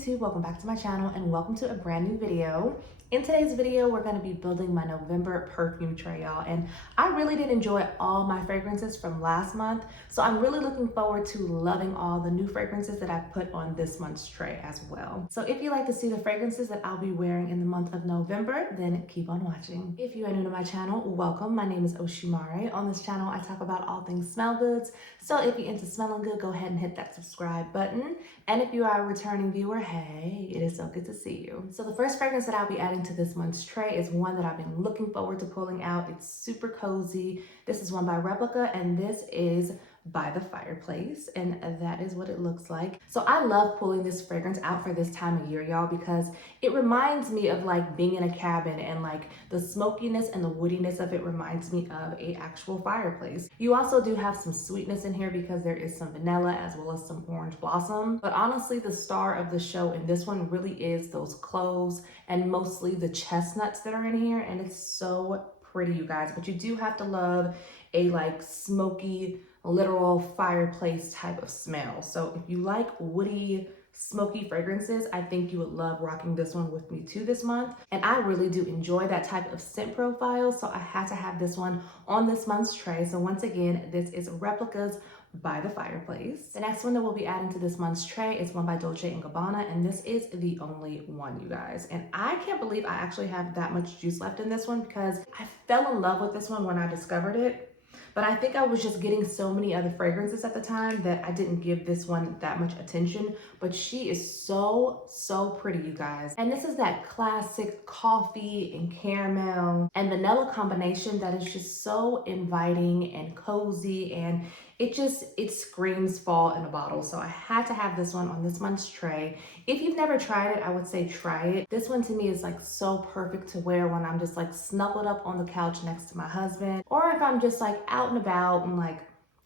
YouTube? Welcome back to my channel and welcome to a brand new video. In today's video, we're going to be building my November perfume tray, y'all. And I really did enjoy all my fragrances from last month. So I'm really looking forward to loving all the new fragrances that I put on this month's tray as well. So if you like to see the fragrances that I'll be wearing in the month of November, then keep on watching. If you are new to my channel, welcome. My name is Oshimare. On this channel, I talk about all things smell goods. So if you're into smelling good, go ahead and hit that subscribe button. And if you are a returning viewer, hey, it is so good to see you. So the first fragrance that I'll be adding to this month's tray is one that I've been looking forward to pulling out. It's super cozy. This is one by Replica, and this is by the Fireplace, and that is what it looks like. So I love pulling this fragrance out for this time of year, y'all, because it reminds me of like being in a cabin, and like the smokiness and the woodiness of it reminds me of a actual fireplace. You also do have some sweetness in here because there is some vanilla as well as some orange blossom. But honestly, the star of the show in this one really is those cloves and mostly the chestnuts that are in here, and it's so pretty, you guys. But you do have to love a like smoky, literal fireplace type of smell. So if you like woody, smoky fragrances, I think you would love rocking this one with me too this month. And I really do enjoy that type of scent profile, so I had to have this one on this month's tray. So once again, this is Replicas by the Fireplace. The next one that we'll be adding to this month's tray is one by Dolce & Gabbana, and this is the only one, you guys. And I can't believe I actually have that much juice left in this one because I fell in love with this one when I discovered it. But I think I was just getting so many other fragrances at the time that I didn't give this one that much attention. But she is so, so pretty, you guys. And this is that classic coffee and caramel and vanilla combination that is just so inviting and cozy, and it screams fall in a bottle. So I had to have this one on this month's tray. If you've never tried it, I would say try it. This one to me is like so perfect to wear when I'm just like snuggled up on the couch next to my husband, or if I'm just like out and about and like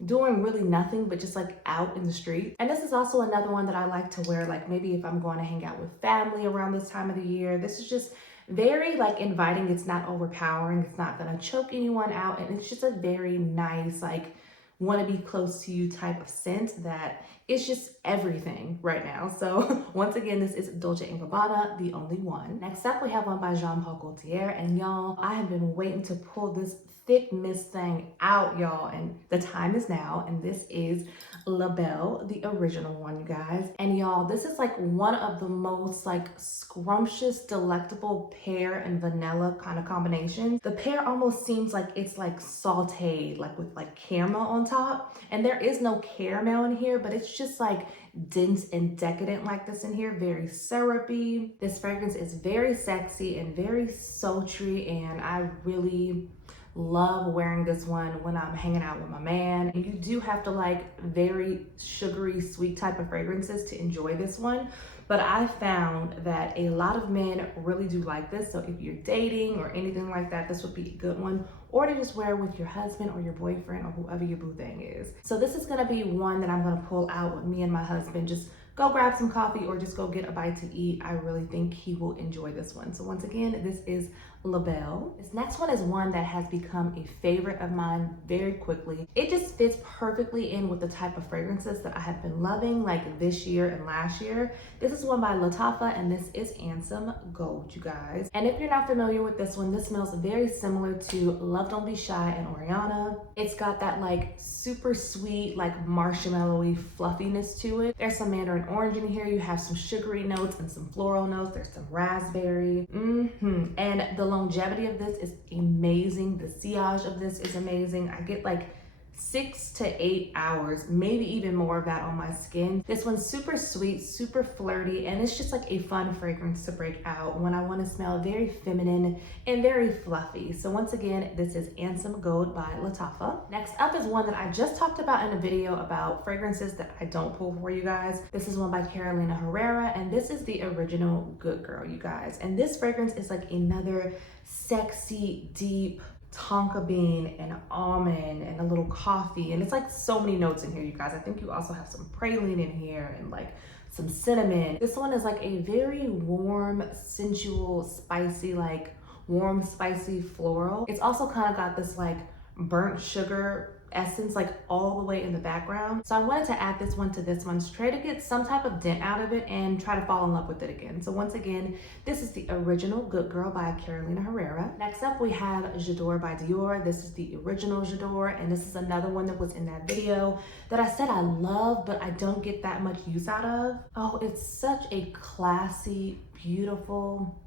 doing really nothing but just like out in the street. And this is also another one that I like to wear like maybe if I'm going to hang out with family around this time of the year. This is just very like inviting. It's not overpowering. It's not gonna choke anyone out, and it's just a very nice like want to be close to you type of scent that is just everything right now. So once again, this is Dolce & Gabbana, the only one. Next up, we have one by Jean-Paul Gaultier, and y'all, I have been waiting to pull this thick mist thing out, y'all, and the time is now. And this is Belle, the original one, you guys. And y'all, this is like one of the most like scrumptious, delectable pear and vanilla kind of combinations. The pear almost seems like it's like sauteed, like with like caramel on top. And there is no caramel in here, but it's just like dense and decadent like this in here, very syrupy. This fragrance is very sexy and very sultry, and I really love wearing this one when I'm hanging out with my man. And you do have to like very sugary, sweet type of fragrances to enjoy this one. But I found that a lot of men really do like this. So if you're dating or anything like that, this would be a good one. Or to just wear with your husband or your boyfriend or whoever your boo thing is. So this is gonna be one that I'm gonna pull out with me and my husband. Just go grab some coffee or just go get a bite to eat. I really think he will enjoy this one. So once again, this is Belle. This next one is one that has become a favorite of mine very quickly. It just fits perfectly in with the type of fragrances that I have been loving like this year and last year. This is one by Lattafa, and this is Ansaam Gold, you guys. And if you're not familiar with this one, this smells very similar to Love Don't Be Shy and Ariana. It's got that like super sweet, like marshmallowy fluffiness to it. There's some mandarin orange in here. You have some sugary notes and some floral notes. There's some raspberry. And the longevity of this is amazing. The sillage of this is amazing. I get like 6 to 8 hours, maybe even more of that on my skin. This one's super sweet, super flirty, and it's just like a fun fragrance to break out when I want to smell very feminine and very fluffy. So once again, this is Ansaam Gold by Lattafa. Next up is one that I just talked about in a video about fragrances that I don't pull for you guys. This is one by Herrera, and this is the original Good Girl, you guys. And this fragrance is like another sexy, deep tonka bean and almond and a little coffee, and it's like so many notes in here, you guys. I think you also have some praline in here and like some cinnamon. This one is like a very warm, sensual, spicy, like warm, spicy floral. It's also kind of got this like burnt sugar essence like all the way in the background. So I wanted to add this one to this one's tray to get some type of dent out of it and try to fall in love with it again. So once again, this is the original Good Girl by Herrera. Next up, we have J'adore by Dior. This is the original J'adore, and this is another one that was in that video that I said I love, but I don't get that much use out of. Oh, it's such a classy, beautiful,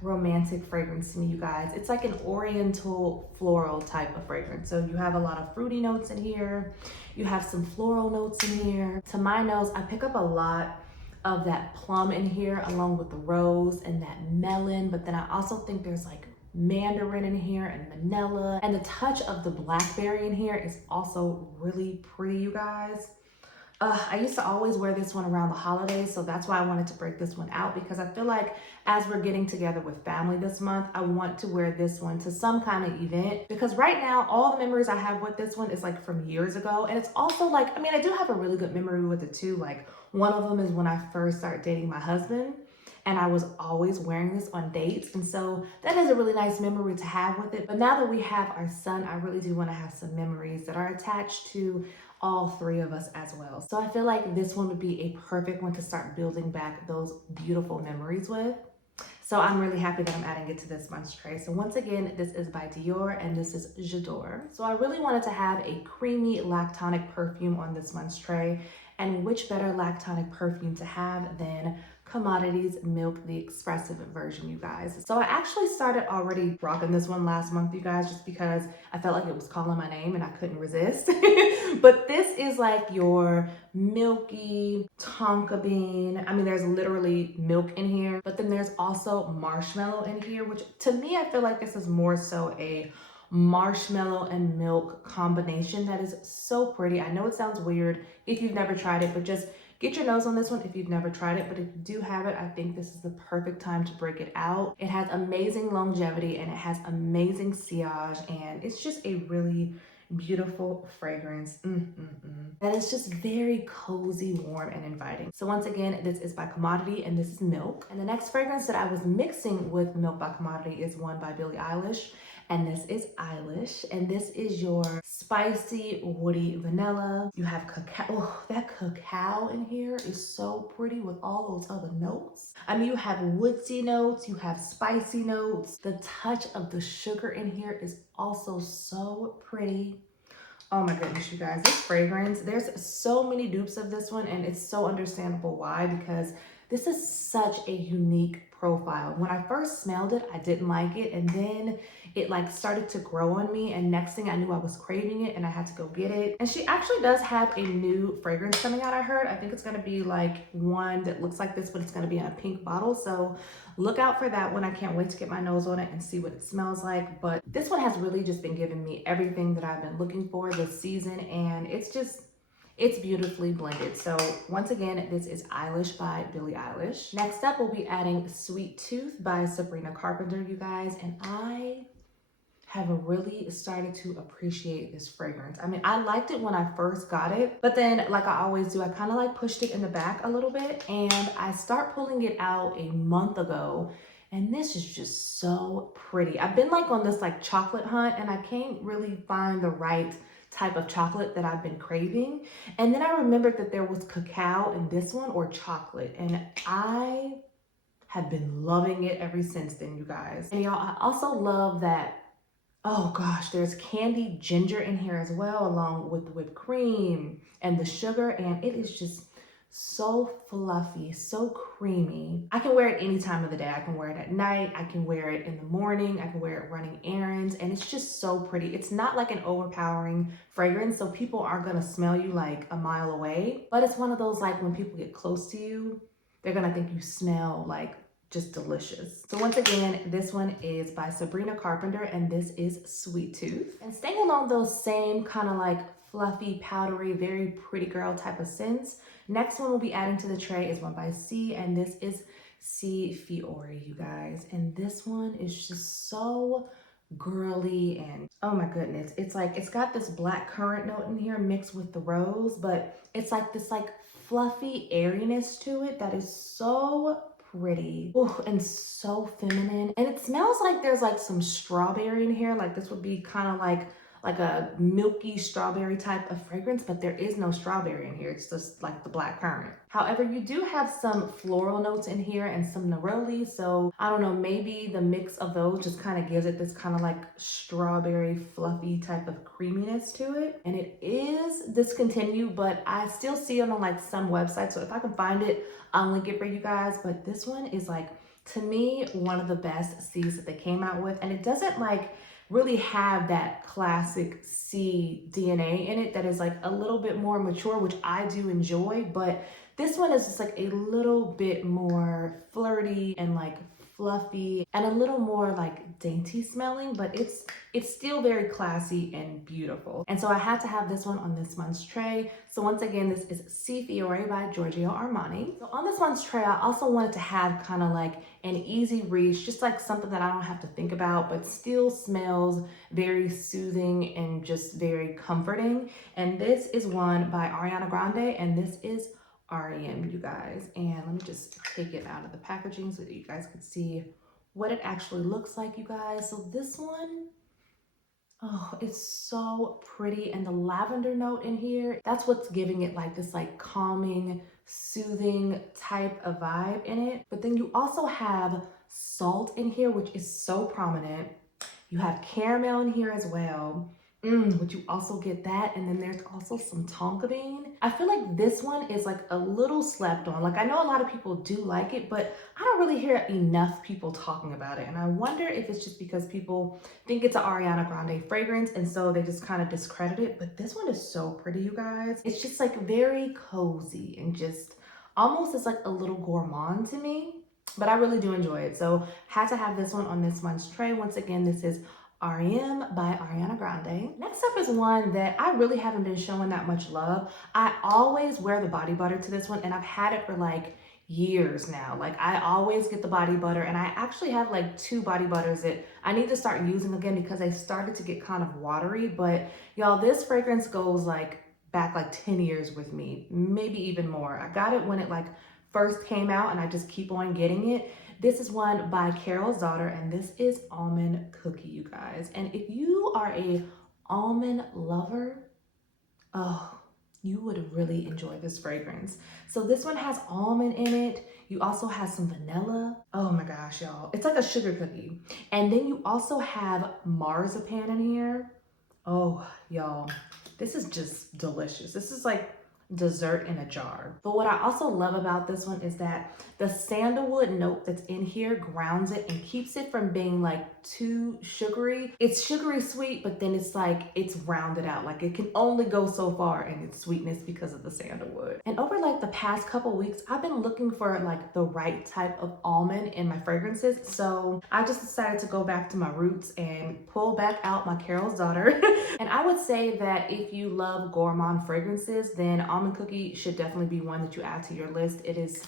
romantic fragrance to me, you guys. It's like an oriental floral type of fragrance. So you have a lot of fruity notes in here. You have some floral notes in here. To my nose, I pick up a lot of that plum in here along with the rose and that melon, but then I also think there's like mandarin in here and vanilla, and the touch of the blackberry in here is also really pretty, you guys. I used to always wear this one around the holidays, so that's why I wanted to break this one out, because I feel like as we're getting together with family this month, I want to wear this one to some kind of event, because right now all the memories I have with this one is like from years ago. And it's also like, I mean, I do have a really good memory with it too. Like one of them is when I first started dating my husband, and I was always wearing this on dates. And so that is a really nice memory to have with it. But now that we have our son, I really do want to have some memories that are attached to all three of us as well. So I feel like this one would be a perfect one to start building back those beautiful memories with. So I'm really happy that I'm adding it to this month's tray. So once again, this is by Dior and this is J'adore. So I really wanted to have a creamy lactonic perfume on this month's tray. And which better lactonic perfume to have than Commodities Milk, the expressive version, you guys. So I actually started already rocking this one last month, you guys, just because I felt like it was calling my name and I couldn't resist. But this is like your milky tonka bean. I mean, there's literally milk in here, but then there's also marshmallow in here, which to me, I feel like this is more so a marshmallow and milk combination that is so pretty. I know it sounds weird if you've never tried it, but just get your nose on this one if you've never tried it. But if you do have it, I think this is the perfect time to break it out. It has amazing longevity and it has amazing sillage, and it's just a really beautiful fragrance. And it's just very cozy, warm, and inviting. So once again, this is by Commodity and this is Milk. And the next fragrance that I was mixing with Milk by Commodity is one by Billie Eilish. And this is Eilish, and this is your spicy, woody vanilla. You have cacao. Oh, that cacao in here is so pretty with all those other notes. I mean, you have woodsy notes, you have spicy notes. The touch of the sugar in here is also so pretty. Oh my goodness, you guys, this fragrance, there's so many dupes of this one, and it's so understandable why, because this is such a unique profile. When I first smelled it, I didn't like it, and then it like started to grow on me, and next thing I knew I was craving it and I had to go get it. And she actually does have a new fragrance coming out, I heard. I think it's gonna be like one that looks like this, but it's gonna be in a pink bottle. So look out for that one. I can't wait to get my nose on it and see what it smells like. But this one has really just been giving me everything that I've been looking for this season, and it's beautifully blended. So once again, this is Eilish by Billie Eilish. Next up, we'll be adding Sweet Tooth by Sabrina Carpenter, you guys. And I have really started to appreciate this fragrance. I mean, I liked it when I first got it, but then like I always do, I kind of like pushed it in the back a little bit, and I start pulling it out a month ago. And this is just so pretty. I've been like on this like chocolate hunt, and I can't really find the right type of chocolate that I've been craving. And then I remembered that there was cacao in this one, or chocolate, and I have been loving it ever since then, you guys. And y'all, I also love that, oh gosh, there's candied ginger in here as well, along with the whipped cream and the sugar, and it is just so fluffy, so creamy. I can wear it any time of the day. I can wear it at night, I can wear it in the morning, I can wear it running errands, and it's just so pretty. It's not like an overpowering fragrance, so people aren't gonna smell you like a mile away, but it's one of those like when people get close to you, they're gonna think you smell like just delicious. So once again, this one is by Sabrina Carpenter, and this is Sweet Tooth. And staying along those same kind of like fluffy, powdery, very pretty girl type of scents, next one we'll be adding to the tray is one by C, and this is C Fiori, you guys. And this one is just so girly, and oh my goodness, it's like, it's got this black currant note in here mixed with the rose, but it's like this like fluffy airiness to it that is so pretty. Ooh, and so feminine. And it smells like there's like some strawberry in here. Like this would be kind of like like a milky strawberry type of fragrance, but there is no strawberry in here. It's just like the black currant. However, you do have some floral notes in here and some neroli. So I don't know, maybe the mix of those just kind of gives it this kind of like strawberry fluffy type of creaminess to it. And it is discontinued, but I still see it on like some websites. So if I can find it, I'll link it for you guys. But this one is like, to me, one of the best C's that they came out with. And it doesn't like really have that classic C DNA in it that is like a little bit more mature, which I do enjoy. But this one is just like a little bit more flirty and like fluffy and a little more like dainty smelling, but it's still very classy and beautiful. And so I had to have this one on this month's tray. So once again, this is C Fiori by Giorgio Armani. So on this month's tray, I also wanted to have kind of like an easy reach, just like something that I don't have to think about, but still smells very soothing and just very comforting. And this is one by Ariana Grande, and this is R.E.M, you guys. And let me just take it out of the packaging so that you guys can see what it actually looks like, you guys. So this one, oh, it's so pretty. And the lavender note in here, that's what's giving it like this like calming, soothing type of vibe in it. But then you also have salt in here, which is so prominent. You have caramel in here as well. But you also get that, and then there's also some tonka bean. I feel like this one is like a little slept on. Like I know a lot of people do like it, but I don't really hear enough people talking about it. And I wonder if it's just because people think it's an Ariana Grande fragrance, and so they just kind of discredit it. But this one is so pretty, you guys. It's just like very cozy and just almost it's like a little gourmand to me. But I really do enjoy it. So had to have this one on this month's tray. Once again, this is R.E.M by Ariana Grande. Next up is one that I really haven't been showing that much love. I always wear the body butter to this one, and I've had it for like years now. Like I always get the body butter, and I actually have like 2 body butters that I need to start using again because they started to get kind of watery. But y'all, this fragrance goes like back like 10 years with me, maybe even more. I got it when it like first came out, and I just keep on getting it. This is one by Carol's Daughter, and this is Almond Cookie, you guys. And if you are a almond lover, oh, you would really enjoy this fragrance. So this one has almond in it. You also have some vanilla. Oh my gosh, y'all. It's like a sugar cookie. And then you also have marzipan in here. Oh, y'all, this is just delicious. This is like dessert in a jar. But what I also love about this one is that the sandalwood note that's in here grounds it and keeps it from being like too sugary. It's sugary sweet, but then it's like it's rounded out. Like it can only go so far in its sweetness because of the sandalwood. And over like the past couple weeks, I've been looking for like the right type of almond in my fragrances. So I just decided to go back to my roots and pull back out my Carol's Daughter. And I would say that if you love gourmand fragrances, then Almond Cookie should definitely be one that you add to your list. It is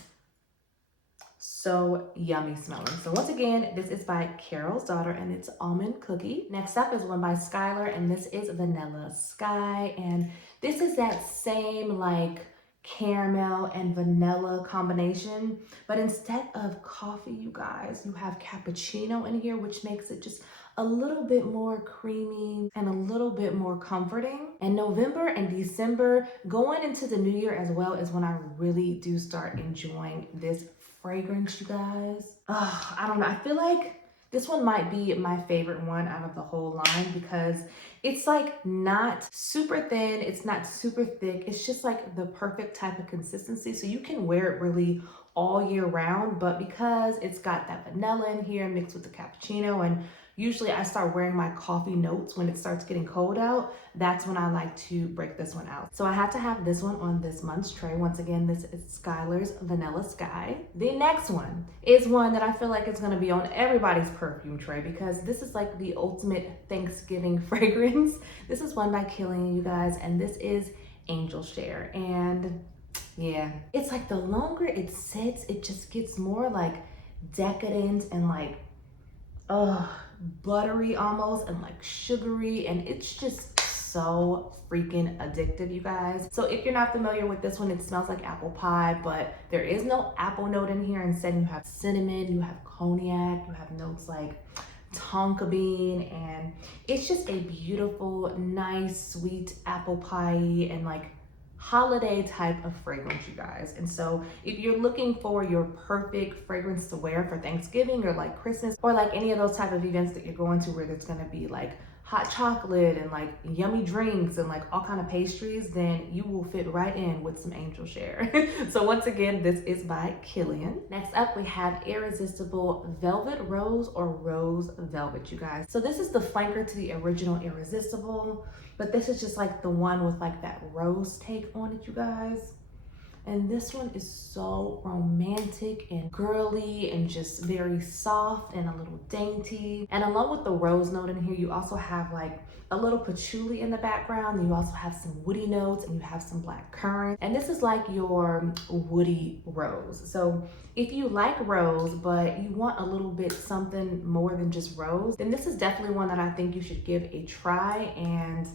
so yummy smelling. So once again, this is by Carol's Daughter, and it's Almond Cookie. Next up is one by SKYLAR, and this is Vanilla Sky. And this is that same like caramel and vanilla combination, but instead of coffee, you guys, you have cappuccino in here, which makes it just a little bit more creamy and a little bit more comforting. And November and December, going into the new year as well, is when I really do start enjoying this fragrance, you guys. I don't know. I feel like this one might be my favorite one out of the whole line because it's like not super thin. It's not super thick. It's just like the perfect type of consistency. So you can wear it really all year round, but because it's got that vanilla in here mixed with the cappuccino, and usually I start wearing my coffee notes when it starts getting cold out, that's when I like to break this one out. So I had to have this one on this month's tray. Once again, this is SKYLAR's Vanilla Sky. The next one is one that I feel like it's gonna be on everybody's perfume tray because this is like the ultimate Thanksgiving fragrance. This is one by Kilian, you guys, and this is Angel Share. And yeah, it's like the longer it sits, it just gets more like decadent and like, buttery almost and like sugary, and it's just so freaking addictive, you guys. So if you're not familiar with this one, it smells like apple pie, but there is no apple note in here. Instead, you have cinnamon, you have cognac, you have notes like tonka bean, and it's just a beautiful, nice, sweet apple pie and like holiday type of fragrance, you guys. And so if you're looking for your perfect fragrance to wear for Thanksgiving or like Christmas or like any of those type of events that you're going to where there's going to be like hot chocolate and like yummy drinks and like all kind of pastries, then you will fit right in with some angel share. So once again, this is by Kilian. Next up, we have Irresistible Velvet Rose or Rose Velvet, you guys. So this is the flanker to the original Irresistible, but this is just like the one with like that rose take on it, you guys. And this one is so romantic and girly and just very soft and a little dainty. And along with the rose note in here, you also have like a little patchouli in the background. And you also have some woody notes and you have some black currant. And this is like your woody rose. So if you like rose, but you want a little bit something more than just rose, then this is definitely one that I think you should give a try. And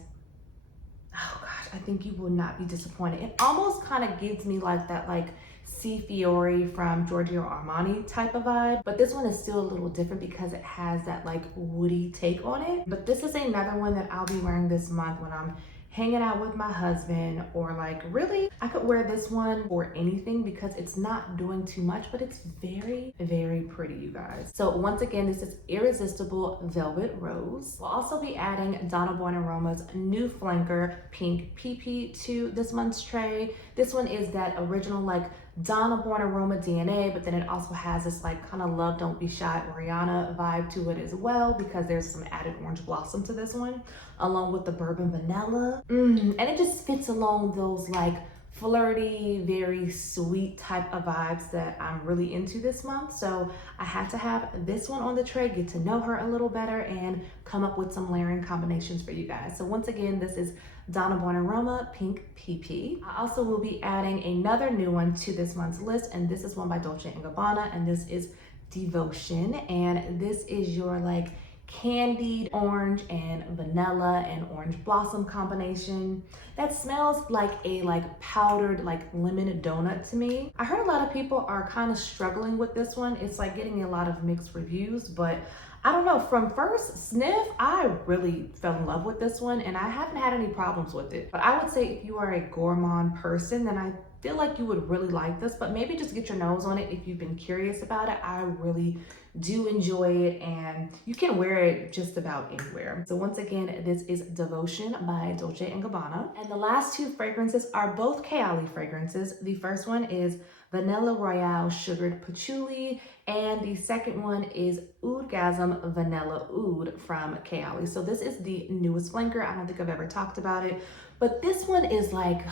oh gosh, I think you will not be disappointed. It almost kind of gives me like that like Fiori from Giorgio Armani type of vibe, but this one is still a little different because it has that like woody take on it. But this is another one that I'll be wearing this month when I'm hanging out with my husband, or like really I could wear this one for anything because it's not doing too much, but it's very, very pretty, you guys. So once again, this is Irresistible Velvet Rose. We'll also be adding Donna Born Aroma's new flanker Pink PP to this month's tray. This one is that original like Donna Born Aroma DNA, but then it also has this like kind of Love Don't Be Shy Ariana vibe to it as well, because there's some added orange blossom to this one, along with the bourbon vanilla. And it just fits along those like flirty, very sweet type of vibes that I'm really into this month. So I had to have this one on the tray, get to know her a little better, and come up with some layering combinations for you guys. So once again, this is Donna Born Aroma Pink PP. I also will be adding another new one to this month's list, and this is one by Dolce & Gabbana, and this is Devotion. And this is your like candied orange and vanilla and orange blossom combination that smells like a like powdered like lemon donut to me. I heard a lot of people are kind of struggling with this one. It's like getting a lot of mixed reviews, but I don't know, from first sniff, I really fell in love with this one and I haven't had any problems with it. But I would say if you are a gourmand person, then I feel like you would really like this, but maybe just get your nose on it if you've been curious about it. I really do enjoy it and you can wear it just about anywhere. So once again, this is Devotion by Dolce & Gabbana. And the last two fragrances are both Kayali fragrances. The first one is Vanilla Royale Sugared Patchouli, and the second one is Oudgasm Vanilla Oud from Kayali. So this is the newest flanker. I don't think I've ever talked about it, but this one is like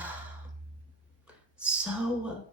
so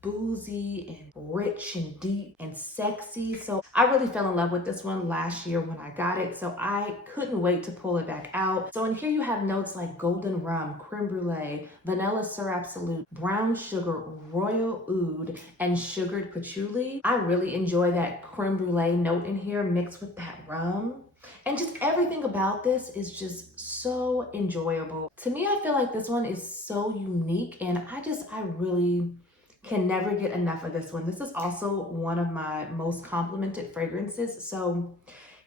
boozy and rich and deep and sexy. So I really fell in love with this one last year when I got it, so I couldn't wait to pull it back out. So in here you have notes like golden rum, creme brulee, vanilla sur absolute, brown sugar, royal oud, and sugared patchouli. I really enjoy that creme brulee note in here mixed with that rum. And just everything about this is just so enjoyable. To me, I feel like this one is so unique and I really can never get enough of this one. This is also one of my most complimented fragrances. So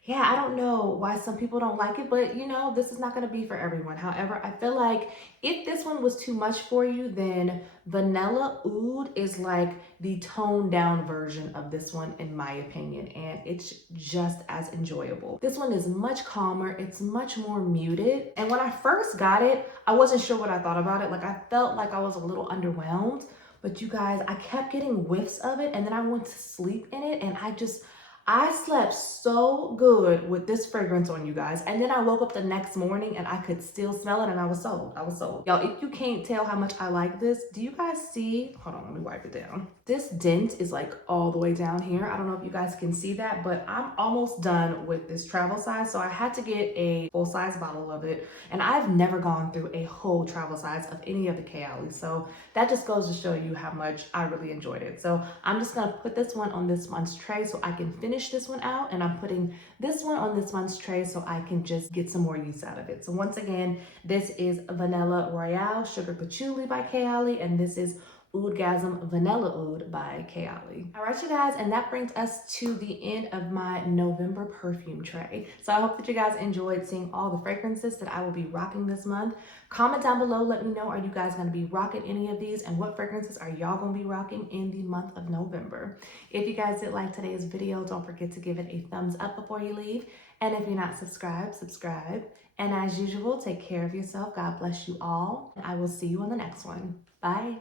yeah, I don't know why some people don't like it, but you know, this is not gonna be for everyone. However, I feel like if this one was too much for you, then Vanilla Oud is like the toned down version of this one in my opinion, and it's just as enjoyable. This one is much calmer, it's much more muted. And when I first got it, I wasn't sure what I thought about it. Like I felt like I was a little underwhelmed, but you guys, I kept getting whiffs of it and then I went to sleep in it and I slept so good with this fragrance on, you guys. And then I woke up the next morning and I could still smell it and I was sold. I was sold. Y'all, if you can't tell how much I like this, do you guys see? Hold on, let me wipe it down. This dent is like all the way down here. I don't know if you guys can see that, but I'm almost done with this travel size. So I had to get a full size bottle of it. And I've never gone through a whole travel size of any of the Kayali. So that just goes to show you how much I really enjoyed it. So I'm just gonna put this one on this month's tray so I can finish this one out, and I'm putting this one on this month's tray so I can just get some more use out of it. So once again, this is Vanilla Royale Sugar Patchouli by Kayali, and this is Oudgasm Vanilla Oud by Kayali. All right, you guys, and that brings us to the end of my November perfume tray. So I hope that you guys enjoyed seeing all the fragrances that I will be rocking this month. Comment down below, let me know, are you guys gonna be rocking any of these, and what fragrances are y'all gonna be rocking in the month of November? If you guys did like today's video, don't forget to give it a thumbs up before you leave. And if you're not subscribed, subscribe. And as usual, take care of yourself. God bless you all. And I will see you on the next one. Bye.